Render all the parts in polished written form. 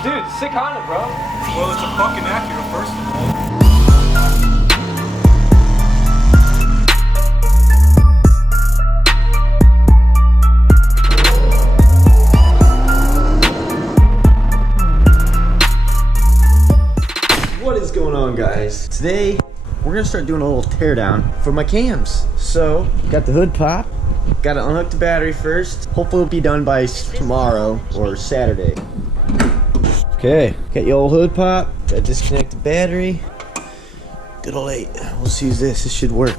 Dude, sick Honda, bro. Well, it's a fucking Acura, first of all. What is going on, guys? Today we're gonna start doing a little teardown for my cams. So got the hood pop, gotta unhook the battery first. Hopefully it'll be done by tomorrow or Saturday. Okay, got your old hood pop, gotta disconnect the battery. Good old 8. Let's use this, this should work.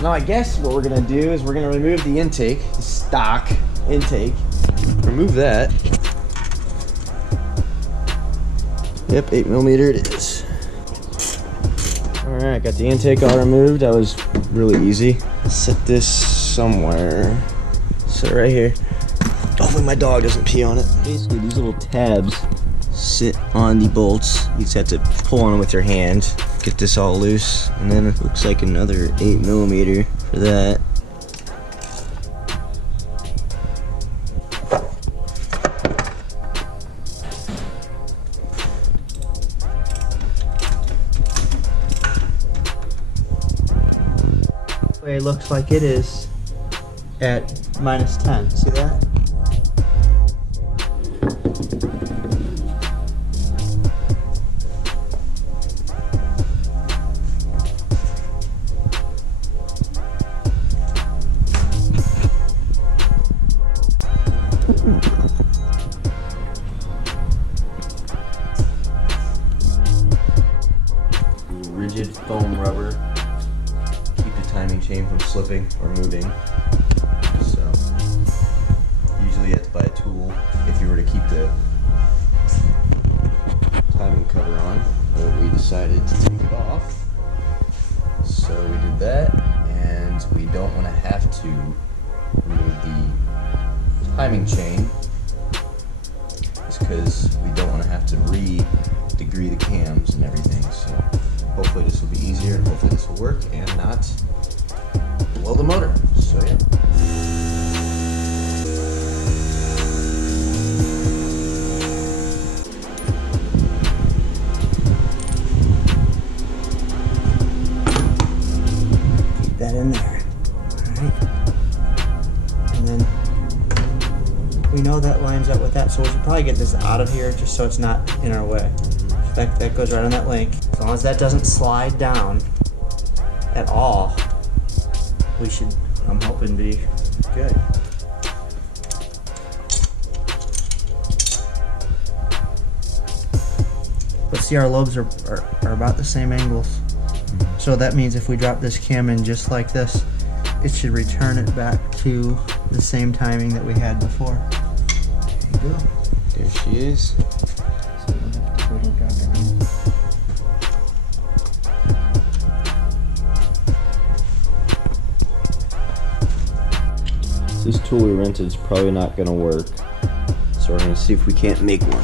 Now I guess what we're gonna do is we're gonna remove the intake, the stock intake. Remove that. Yep, 8mm it is. Alright, got the intake all removed. That was really easy. Set this somewhere. Set it right here. Hopefully my dog doesn't pee on it. Basically, these little tabs sit on the bolts. You just have to pull on them with your hand. Get this all loose. And then it looks like another 8mm for that. Way it looks like it is at -10. See that? Rigid foam rubber. Keep the timing chain from slipping or moving. So usually you have to buy a tool if you were to keep the timing cover on, but we decided to take it off. So we did that, and we don't want to have to remove the timing chain just because we don't want to have to re-degree the cams and everything. So hopefully this will be easier, and hopefully this will work and not blow the motor. So yeah. Keep that in there. Alright. And then we know that lines up with that, so we should probably get this out of here just so it's not in our way. That goes right on that link. As long as that doesn't slide down at all, we should, I'm hoping, be good. But see, our lobes are about the same angles. So that means if we drop this cam in just like this, it should return it back to the same timing that we had before. There you go. There she is. So we don't have to go to drop it in. This tool we rented is probably not going to work, so we're going to see if we can't make one.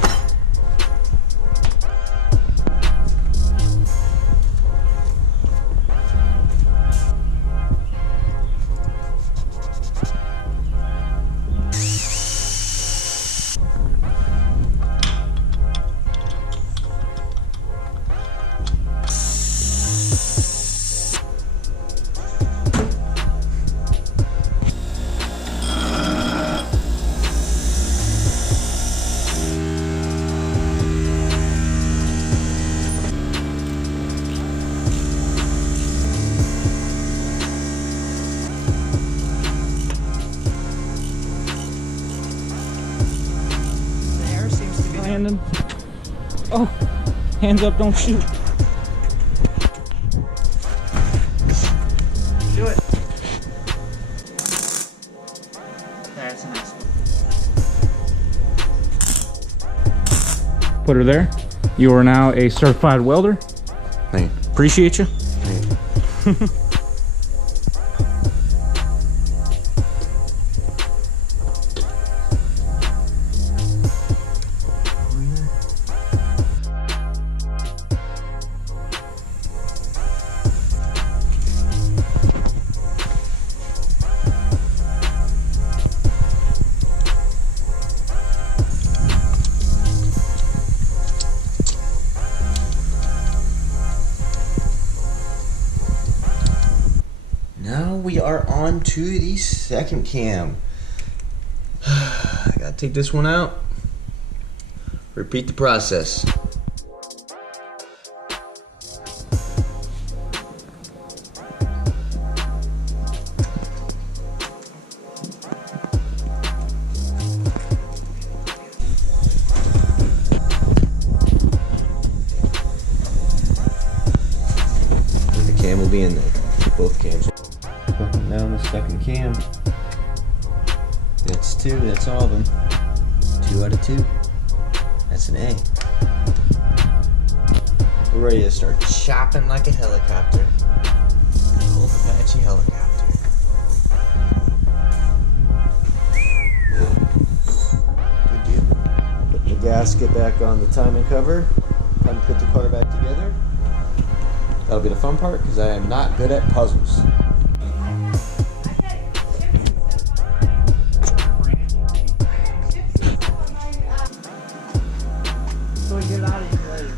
Landon. Oh, hands up, don't shoot. Do it. That's a nice one. Put her there. You are now a certified welder. Thank you. Appreciate you. Thank you. we are on to the second cam. I gotta take this one out. Repeat the process. The cam will be in there. Both cams. Working down the second cam. That's 2, that's all of them. 2 out of 2. That's an A. We're ready to start chopping like a helicopter. Old Apache helicopter. Good deal. Putting the gasket back on the timing cover. Time to put the car back together. That'll be the fun part because I am not good at puzzles. So we get out of here later.